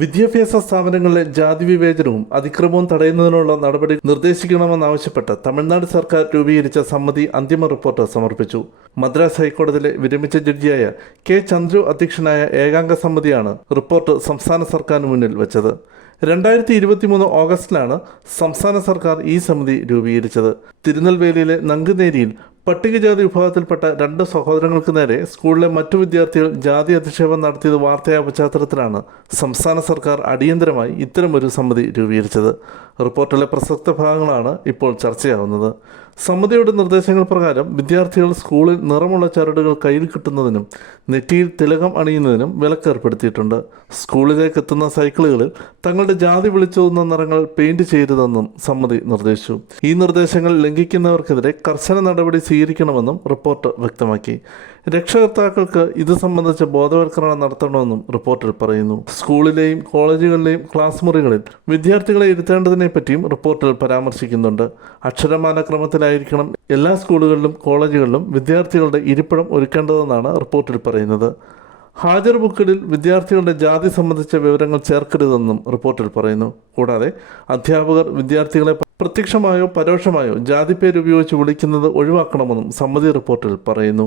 വിദ്യാഭ്യാസ സ്ഥാപനങ്ങളിലെ ജാതി വിവേചനവും അതിക്രമവും തടയുന്നതിനുള്ള നടപടി നിർദ്ദേശിക്കണമെന്നാവശ്യപ്പെട്ട് തമിഴ്നാട് സർക്കാർ രൂപീകരിച്ച സമിതി അന്തിമ റിപ്പോർട്ട് സമർപ്പിച്ചു. മദ്രാസ് ഹൈക്കോടതിയിലെ വിരമിച്ച ജഡ്ജിയായ കെ ചന്ദ്രു അധ്യക്ഷനായ ഏകാംഗ സമിതിയാണ് റിപ്പോർട്ട് സംസ്ഥാന സർക്കാരിന് മുന്നിൽ വെച്ചത്. രണ്ടായിരത്തി ഇരുപത്തിമൂന്ന് ഓഗസ്റ്റിലാണ് സംസ്ഥാന സർക്കാർ ഈ സമിതി രൂപീകരിച്ചത്. തിരുനെൽവേലിയിലെ നങ്കുനേരിയിൽ പട്ടികജാതി വിഭാഗത്തിൽപ്പെട്ട രണ്ട് സഹോദരങ്ങൾക്ക് നേരെ സ്കൂളിലെ മറ്റു വിദ്യാർത്ഥികൾ ജാതി അധിക്ഷേപം നടത്തിയത് വാർത്തയായ പശ്ചാത്തലത്തിലാണ് സംസ്ഥാന സർക്കാർ അടിയന്തരമായി ഇത്തരമൊരു സമിതി രൂപീകരിച്ചത്. റിപ്പോർട്ടിലെ പ്രസക്ത ഭാഗങ്ങളാണ് ഇപ്പോൾ ചർച്ചയാവുന്നത്. സമിതിയുടെ നിർദ്ദേശങ്ങൾ പ്രകാരം വിദ്യാർത്ഥികൾ സ്കൂളിൽ നിറമുള്ള ചരടുകൾ കയ്യിൽ കിട്ടുന്നതിനും നെറ്റിയിൽ തിലകം അണിയുന്നതിനും വിലക്കേർപ്പെടുത്തിയിട്ടുണ്ട്. സ്കൂളിലേക്ക് എത്തുന്ന സൈക്കിളുകളിൽ തങ്ങളുടെ ജാതി വിളിച്ചോതുന്ന നിറങ്ങൾ പെയിന്റ് ചെയ്യരുതെന്നും സമിതി നിർദ്ദേശിച്ചു. ഈ നിർദ്ദേശങ്ങൾ ലംഘിക്കുന്നവർക്കെതിരെ കർശന നടപടി സ്വീകരിക്കണമെന്നും റിപ്പോർട്ട് വ്യക്തമാക്കി. രക്ഷകർത്താക്കൾക്ക് ഇത് സംബന്ധിച്ച് ബോധവൽക്കരണം നടത്തണമെന്നും റിപ്പോർട്ടിൽ പറയുന്നു. സ്കൂളിലെയും കോളേജുകളിലെയും ക്ലാസ് മുറികളിൽ വിദ്യാർത്ഥികളെ ഇരുത്തേണ്ടതിനെ പറ്റിയും റിപ്പോർട്ടിൽ പരാമർശിക്കുന്നുണ്ട്. അക്ഷരമാല ക്രമത്തിലായിരിക്കണം എല്ലാ സ്കൂളുകളിലും കോളേജുകളിലും വിദ്യാർത്ഥികളുടെ ഇരിപ്പിടം ഒരുക്കേണ്ടതെന്നാണ് റിപ്പോർട്ടിൽ പറയുന്നത്. ഹാജർ ബുക്കുകളിൽ വിദ്യാർത്ഥികളുടെ ജാതി സംബന്ധിച്ച വിവരങ്ങൾ ചേർക്കരുതെന്നും റിപ്പോർട്ടിൽ പറയുന്നു. കൂടാതെ അധ്യാപകർ വിദ്യാർത്ഥികളെ പ്രത്യക്ഷമായോ പരോക്ഷമായോ ജാതി പേര് ഉപയോഗിച്ച് വിളിക്കുന്നത് ഒഴിവാക്കണമെന്നും സമിതി റിപ്പോർട്ടിൽ പറയുന്നു.